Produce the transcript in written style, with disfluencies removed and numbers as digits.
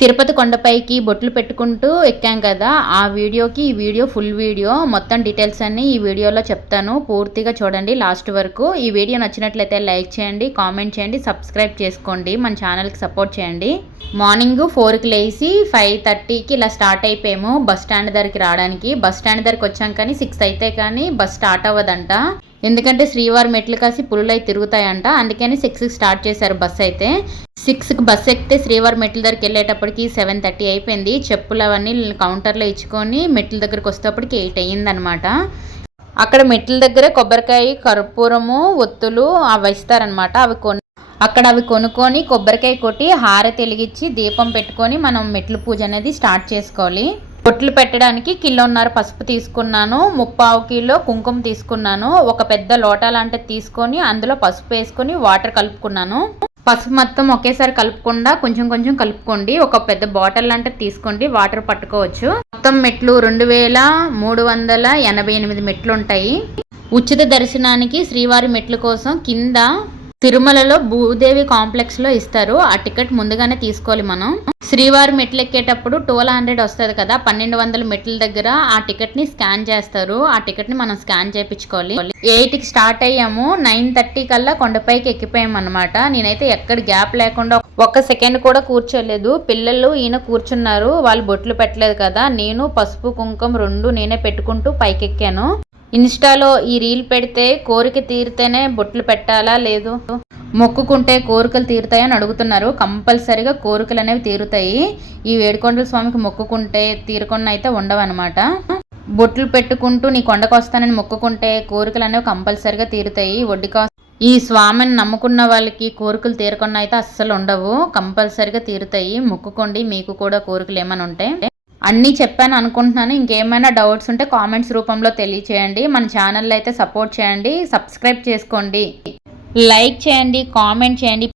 తిరుపతి కొండపైకి బొట్లు పెట్టుకుంటూ ఎక్కాం కదా, ఆ వీడియోకి ఈ వీడియో ఫుల్ వీడియో మొత్తం డీటెయిల్స్ అన్నీ ఈ వీడియోలో చెప్తాను. పూర్తిగా చూడండి లాస్ట్ వరకు. ఈ వీడియో నచ్చినట్లయితే లైక్ చేయండి, కామెంట్ చేయండి, సబ్స్క్రైబ్ చేసుకోండి, మన ఛానల్కి సపోర్ట్ చేయండి. మార్నింగ్ 4కి లేచి 5:30కి ఇలా స్టార్ట్ అయిపోయాము బస్ స్టాండ్ దగ్గరికి రావడానికి. బస్ స్టాండ్ దగ్గరికి వచ్చాం కానీ 6 అయితే కానీ బస్ స్టార్ట్ అవ్వదంట. ఎందుకంటే శ్రీవారి మెట్లు కాసి పులులై తిరుగుతాయంట, అందుకని 6కి స్టార్ట్ చేశారు బస్ అయితే. 6కి బస్ ఎక్కితే శ్రీవారి మెట్ల దగ్గరికి వెళ్ళేటప్పటికి 7:30 అయిపోయింది. చెప్పులు అవన్నీ కౌంటర్లో ఇచ్చుకొని మెట్ల దగ్గరికి వచ్చేటప్పటికి 8 అయ్యిందనమాట. అక్కడ మెట్ల దగ్గర కొబ్బరికాయ, కర్పూరము, ఒత్తులు అవి ఇస్తారనమాట. అవి కొనుక్కొని కొబ్బరికాయ కొట్టి హారతి వెలిగించి దీపం పెట్టుకొని మనం మెట్ల పూజ అనేది స్టార్ట్ చేసుకోవాలి. బొట్లు పెట్టడానికి 1.5 కిలో పసుపు తీసుకున్నాను, 3/4 కిలో కుంకుమ తీసుకున్నాను, ఒక పెద్ద లోటా లాంటిది తీసుకొని అందులో పసుపు వేసుకొని వాటర్ కలుపుకున్నాను. పసుపు మొత్తం ఒకేసారి కలుపుకుండా కొంచెం కొంచెం కలుపుకోండి. ఒక పెద్ద బాటిల్ లాంటిది తీసుకోండి, వాటర్ పట్టుకోవచ్చు. మొత్తం మెట్లు 2388 మెట్లు ఉంటాయి. ఉచిత దర్శనానికి శ్రీవారి మెట్ల కోసం కింద తిరుమలలో భూదేవి కాంప్లెక్స్లో ఇస్తారు. ఆ టికెట్ ముందుగానే తీసుకోవాలి మనం. శ్రీవారి మెట్లు ఎక్కేటప్పుడు 1200 వస్తుంది కదా, 1200 మెట్ల దగ్గర ఆ టికెట్ని స్కాన్ చేస్తారు. ఆ టికెట్ని మనం స్కాన్ చేయించుకోవాలి. 8కి స్టార్ట్ అయ్యాము, 9:30 కల్లా కొండపైకి ఎక్కిపోయాము అనమాట. నేనైతే ఎక్కడ గ్యాప్ లేకుండా ఒక్క సెకండ్ కూడా కూర్చోలేదు. పిల్లలు ఈయన కూర్చున్నారు, వాళ్ళు బొట్లు పెట్టలేదు కదా. నేను పసుపు కుంకుమ 2 నేనే పెట్టుకుంటూ పైకి ఎక్కాను. ఇన్స్టాలో ఈ రీల్ పెడితే కోరిక తీరితేనే బొట్లు పెట్టాలా, లేదు మొక్కుకుంటే కోరికలు తీరుతాయని అడుగుతున్నారు. కంపల్సరీగా కోరికలు అనేవి తీరుతాయి. ఈ ఏడుకొండల స్వామికి మొక్కుకుంటే తీరకుండా అయితే ఉండవన్నమాట. బొట్లు పెట్టుకుంటూ నీ కొండకు వస్తానని మొక్కుకుంటే కోరికలు అనేవి కంపల్సరీగా తీరుతాయి. ఈ స్వామిని నమ్ముకున్న వాళ్ళకి కోరికలు తీరకుండా అయితే అస్సలు ఉండవు, కంపల్సరీగా తీరుతాయి. మొక్కుకోండి, మీకు కూడా కోరికలు ఏమైనా ఉంటే. అన్నీ చెప్పాను అనుకుంటున్నాను. ఇంకేమైనా డౌట్స్ ఉంటే కామెంట్స్ రూపంలో తెలియచేయండి. మన ఛానల్ అయితే సపోర్ట్ చేయండి, సబ్స్క్రైబ్ చేసుకోండి, లైక్ చేయండి, కామెంట్ చేయండి.